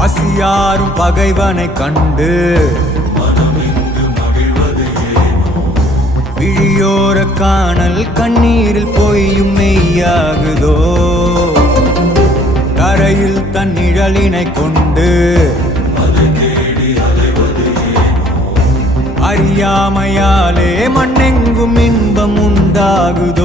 பசியாரும் பகைவனை கண்டு விழியோர காணல் கண்ணீரில் பொய்யும் மெய்யாகுதோ கரையில் தன் நிழலினை கொண்டு அறியாமையாலே மண்ணெங்கும் இன்பம் உண்டாகுதோ